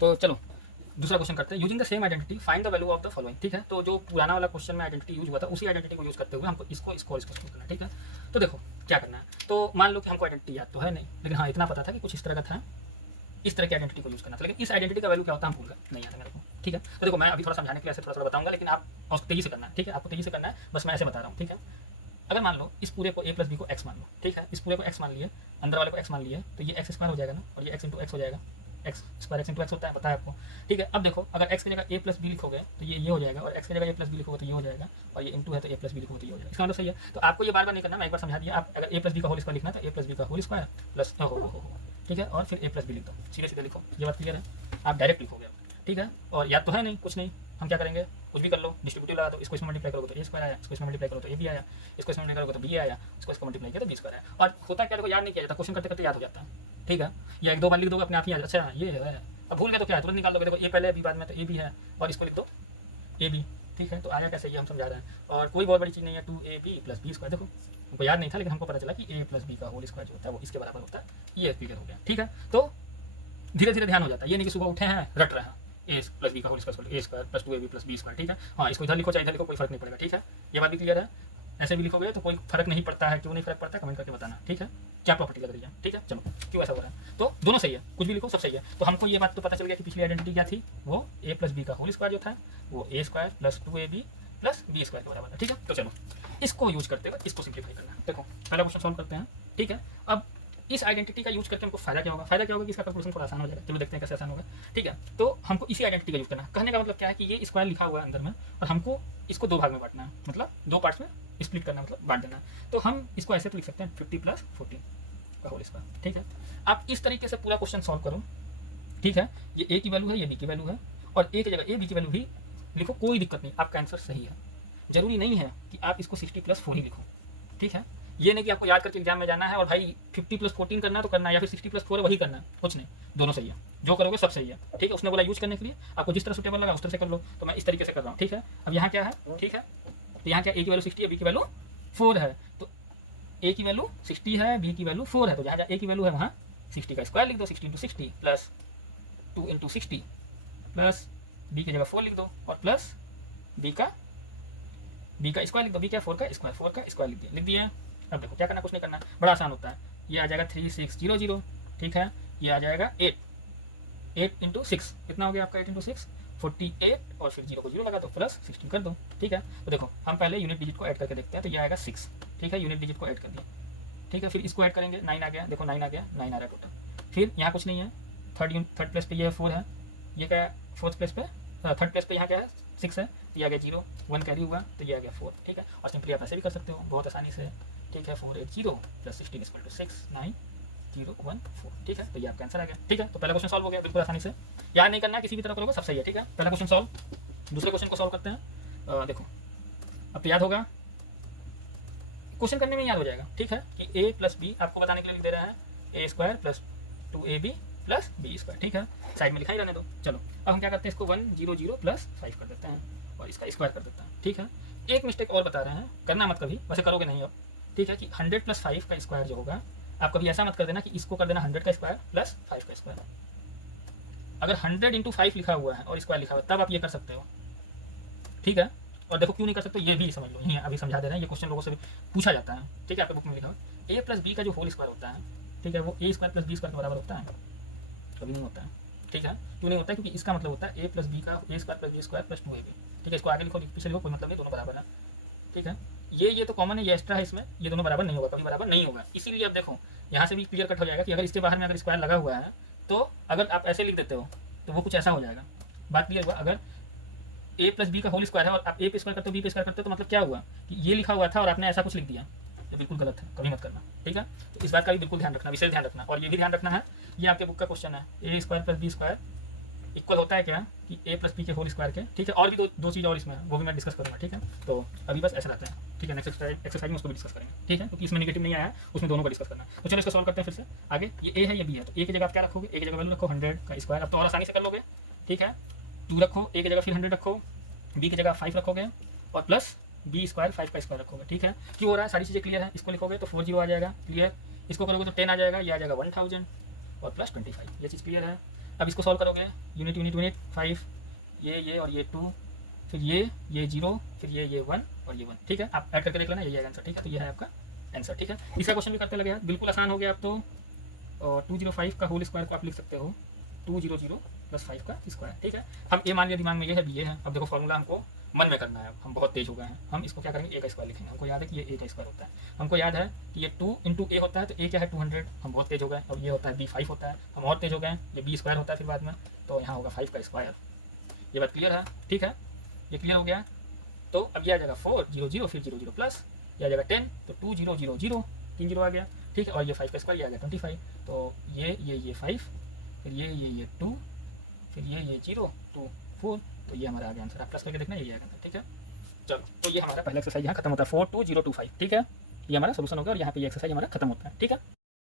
तो चलो दूसरा क्वेश्चन करते हैं। Using the same identity find the value of the following. ठीक है, तो जो पुराना वाला क्वेश्चन में आइडेंटिटी यूज हुआ था उसी आइडेंटिटी को यूज करते हुए हमको इसको करना है। ठीक है, तो देखो क्या करना है। तो मान लो कि हमको आइडेंटिटी याद तो है नहीं, लेकिन हाँ इतना पता था कि कुछ इस तरह का था, इस तरह की आइडेंटिटी को यूज करना था, लेकिन इस आइडेंटिटी का वैल्यू क्या होता है हम भूल गए, नहीं आता मेरे को। ठीक है, तो देखो मैं अभी थोड़ा समझाने के लिए ऐसे थोड़ा थोड़ा बताऊंगा, लेकिन आप तेजी से करना है। ठीक है, आपको तेजी से करना है, बस मैं ऐसे बता रहा हूँ। ठीक है, अगर मान लो इस पूरे को a प्लस बी को x मान लो। ठीक है, इस पूरे को x मान लिए, अंदर वाले को x मान लिए, तो ये x स्क्वायर हो जाएगा ना, और ये x इंटू एक्स हो जाएगा। X square x into x होता है, पता है आपको। ठीक है, अब देखो अगर x की जगह a प्लस बी लिखोगे तो ये हो जाएगा, और x की जगह a प्लस बी लिखोगे तो ये हो जाएगा, और ये इंटू है तो a प्लस बी लिखोगे तो ये हो जाएगा। इसका मतलब सही है। तो आपको ये बार बार नहीं करना, मैं एक बार समझा दिया। आप अगर a प्लस बी का होल स्क्वायर लिखना तो a प्लस बी का होल स्क्वायर प्लस हो। ठीक है, और फिर a प्लस बी लिख दो, सीधे सीधे लिखो। ये बात क्लियर है, आप डायरेक्ट लिखोगे। ठीक है, और याद तो है नहीं कुछ नहीं, हम क्या करेंगे, कुछ भी कर लो, डिस्ट्रीब्यूटिव लगा दो, इसको इसमें मल्टीप्लाई करोगे तो ए स्क्वायर आया, इसको इसमें मल्टीप्लाई करो तो ए भी आया, इसको इसमें मल्टीप्लाई करोगे तो बी आया, इसको मल्टीप्लाई किया तो बी स्क्वायर आया। और होता क्या, देखो याद नहीं किया जाता, क्वेश्चन करते करते याद हो जाता है। ठीक है, या एक दो बार लिख दोगे अपने आप ही आ जाता है, अच्छा ये है। अब भूल गए तो क्या है, तुरंत निकाल दोगे, देखो ए पहले बी बाद में, तो ए भी है, और इसको लिख दो ए बी। ठीक है, तो आया कैसे ये हम समझा रहे हैं, और कोई बहुत बड़ी चीज़ नहीं है। 2ab प्लस बी स्क्वायर, देखो हमको याद नहीं था, लेकिन हमको पता चला कि a प्लस बी का होल स्क्वायर जो होता है वो इसके बराबर होता है। ये क्लियर हो गया। ठीक है, तो धीरे धीरे ध्यान हो जाता है, ये नहीं कि सुबह उठे हैं रट रहे हैं ए प्लस बी का whole square, A square plus 2ab plus B square. ठीक है, हाँ इसको इधर लिखो चाहे इधर लिखो, कोई फर्क नहीं पड़ेगा। ठीक है, ये बात भी क्लियर है। ऐसे भी लिखोगे तो कोई फर्क नहीं पड़ता है, क्यों नहीं फर्क पड़ता है कमेंट करके बताना। ठीक है, क्या प्रॉपर्टी लग रही है। ठीक है, चलो क्यों ऐसा हो रहा है, तो दोनों सही है, कुछ भी लिखो सब सही है। तो हमको ये बात तो पता चल गया कि पिछली आइडेंटिटी क्या थी, वो ए प्लस बी का होल स्क्वायर जो था वो A square plus 2ab plus B square के बराबर है। ठीक है, तो चलो इसको यूज करते हुए इसको सिंप्लीफाई करना है। देखो पहला क्वेश्चन सॉल्व करते हैं। ठीक है, अब इस आइडेंटिटी का यूज करके हमको फायदा क्या होगा, फायदा क्या होगा कि इसका कैलकुलेशन थोड़ा आसान हो जाएगा। चलो देखते हैं कैसे आसान होगा। ठीक है, तो हमको इसी आइडेंटिटी का यूज करना है। कहने का मतलब क्या है कि ये स्क्वायर लिखा हुआ है अंदर में, और हमको इसको दो भाग में बांटना है, मतलब दो पार्ट्स में स्प्लिट करना, मतलब बांट देना है। तो हम इसको ऐसे तो लिख सकते हैं 50 प्लस 14 का होल स्क्वायर। ठीक है, आप इस तरीके से पूरा क्वेश्चन सॉल्व करो। ठीक है, ये ए की वैल्यू है, ये बी की वैल्यू है, और ए की जगह ए बी की वैल्यू भी लिखो, कोई दिक्कत नहीं, आपका आंसर सही है। जरूरी नहीं है कि आप इसको 60 प्लस 4 ही लिखो। ठीक है, ये नहीं कि आपको याद करके एग्जाम में जाना है और भाई 50 प्लस 14 करना है तो करना है, या फिर 60 प्लस 4 वही करना है, कुछ नहीं, दोनों सही है, जो करोगे सब सही है। ठीक है, उसने बोला यूज करने के लिए, आपको जिस तरह सुटेबल लगा उस तरह से कर लो, तो मैं इस तरीके से कर रहा हूँ। ठीक है, अब यहाँ क्या है, ठीक है, तो यहाँ क्या ए की वैल्यू 60 है, बी की वैल्यू 4 है, तो ए की वैल्यू 60 है, बी की वैल्यू 4 है, तो जहाँ जहाँ ए की वैल्यू है वहाँ 60 का स्क्वायर लिख दो, 60 into 60 plus 2 into 60 plus B की जगह 4 लिख दो, और प्लस बी का स्क्वायर लिख दो, बी क्या 4 का स्क्वायर लिख दिए। अब देखो क्या करना, कुछ नहीं करना, बड़ा आसान होता है। ये आ जाएगा 3600। ठीक है, ये आ जाएगा 8 इंटू 6 कितना हो गया आपका, 8 इंटू 6 48, और फिर जीरो को जीरो लगा तो प्लस 16 कर दो। ठीक है, तो देखो हम पहले यूनिट डिजिट को ऐड करके देखते हैं, तो ये आएगा 6। ठीक है, यूनिट डिजिट को ऐड कर दिया। ठीक है, फिर इसको ऐड करेंगे, 9 आ गया, देखो 9 आ गया, 9 आ रहा है टोटल। फिर यहाँ कुछ नहीं है, थर्ड प्लेस पे ये 4 है, ये क्या है फोर्थ प्लेस पे, थर्ड प्लेस पे यहाँ क्या है 6 है, तो ये आ गया 0, 1 कैरी हुआ तो ये आ गया 4। ठीक है, और सिंपली आप ऐसे भी कर सकते हो बहुत आसानी से। ठीक है, 480 प्लस 16 इक्वल टू 69014। ठीक है, तो ये आपका आंसर आ गया। ठीक है, तो पहला क्वेश्चन सॉल्व हो गया बिल्कुल आसानी से, याद नहीं करना, किसी भी तरह करोगे सब सही है। ठीक है, पहला क्वेश्चन सॉल्व। दूसरे क्वेश्चन को सॉल्व करते हैं। देखो अब तो याद होगा, क्वेश्चन करने में याद हो जाएगा। ठीक है, कि ए प्लस बी आपको बताने के लिए लिख दे रहा है, A square plus 2ab plus B square. ठीक है, साइड में लिखा ही रहने दो। चलो अब हम क्या करते हैं, इसको 100 प्लस 5 कर देते हैं, और इसका स्क्वायर कर देते हैं। ठीक है, एक मिस्टेक और बता रहे हैं, करना मत कभी, वैसे करोगे नहीं अब। ठीक है, कि 100 प्लस 5 का स्क्वायर जो होगा, आप कभी ऐसा मत कर देना कि इसको कर देना 100 का स्क्वायर प्लस 5 का स्क्वायर। अगर 100 इंटू 5 लिखा हुआ है और स्क्वायर लिखा हुआ है तब आप ये कर सकते हो। ठीक है, और देखो क्यों नहीं कर सकते ये भी समझ लो, ये अभी समझा दे रहे हैं, ये क्वेश्चन लोगों से भी पूछा जाता है। ठीक है, आपके बुक में लिखा हुआ ए प्लस बी का जो होल स्क्वायर होता है, ठीक है, वो A square plus B square के बराबर होता है, कभी नहीं होता है। ठीक है, क्यों नहीं होता है, क्योंकि इसका मतलब होता है ए प्लस बी का A square plus B square plus 2ab। ठीक है, इसको आगे लिखो पीछे लिखो, कोई मतलब नहीं, दोनों बराबर है। ठीक है, ये तो कॉमन है, ये एक्स्ट्रा है इसमें, ये दोनों बराबर नहीं होगा, कभी बराबर नहीं होगा। इसीलिए अब देखो यहाँ से भी क्लियर कट हो जाएगा कि अगर इसके बाहर में अगर स्क्वायर लगा हुआ है तो अगर आप ऐसे लिख देते हो तो वो कुछ ऐसा हो जाएगा। बात क्लियर हुआ, अगर ए प्लस बी का होल स्क्वायर है और आप ए पे स्क्वायर करते हो बी पे स्क्वायर करते हो तो मतलब क्या हुआ कि ये लिखा हुआ था और आपने ऐसा कुछ लिख दिया, तो बिल्कुल गलत है, कभी मत करना। ठीक है, तो इस बात का भी बिल्कुल ध्यान रखना, विशेष ध्यान रखना। और ये भी ध्यान रखना है, ये आपके बुक का क्वेश्चन है, A square plus B square equal होता है क्या कि ए प्लस बी के होल स्क्वायर के। ठीक है, और भी दो चीज़ और इसमें वो भी मैं डिस्कस करूँगा। ठीक है, तो अभी बस ऐसा रहता है। ठीक है, नेक्स्ट एक्सरसाइज में उसको भी डिस्कस करेंगे। ठीक है, क्योंकि इसमें नेगेटिव नहीं आया, उसमें दोनों को डिस्कस करना है। तो चलो इसको सॉल्व करते हैं फिर से आगे। ये ए है, ये बी है, तो ए की जगह आप क्या रखोगे, ए की जगह वैल्यू रखो 100 का स्क्वायर, अब तो और आसानी से कर लोगे। ठीक है, 2 रखो, ए की जगह फिर 100 रखो, बी की जगह 5 रखोगे, और प्लस बी स्क्वायर 5 का स्क्वायर रखोगे। ठीक है, क्यों हो रहा है, सारी चीज़ें क्लियर है। इसको लिखोगे तो 40 आ जाएगा, क्लियर। इसको करोगे तो 10 आ जाएगा, ये आ जाएगा 1000, और प्लस 25, ये चीज़ क्लियर है। अब इसको सॉल्व करोगे, यूनिट यूनिट यूनिट 5, ये और ये 2, फिर ये 0, फिर ये 1 और ये 1, ठीक है। आप ऐड करके देख लेना, यही है आंसर, ठीक है। तो ये है आपका आंसर, ठीक है। इसका क्वेश्चन भी करते लगे यार, बिल्कुल आसान हो गया। आप तो 205 का होल स्क्वायर को आप लिख सकते हो 200 प्लस 5 का स्क्वायर, ठीक है। हम ए मान लिया दिमाग में, ये है बी, ये है। अब देखो फॉर्मूला हमको मन में करना है, हम बहुत तेज हो गए हैं। हम इसको क्या करेंगे, ए का स्क्वायर लिखेंगे। हमको याद है कि ये ए का स्क्वायर होता है, हमको याद है कि ये 2 इंटू ए होता है, तो ए क्या है 200, हम बहुत तेज हो गए। अब ये होता है बी 5 होता है, हम और तेज हो गए। ये बी स्क्वायर होता है फिर बाद में, तो यहाँ होगा 5 का स्क्वायर। ये बात क्लियर है, ठीक है, ये क्लियर हो गया। तो अब ये आ जाएगा 400 फिर 00 प्लस ये आ जाएगा 10, तो 2000 3 जीरो आ गया, ठीक है। और ये 5 का स्क्वायर ये आ गया 25, तो ये 5, फिर ये 2, फिर ये 0 2 4, तो ये हमारा आ गया आंसर। आप प्लस करके देखना, ये आ गया, ठीक है। चलो, तो ये हमारा पहला एक्सरसाइज यहाँ खत्म होता है 42025, ठीक है। ये हमारा सोल्यूशन हो गया और यहाँ पे ये एक्सरसाइज हमारा खत्म होता है, ठीक है।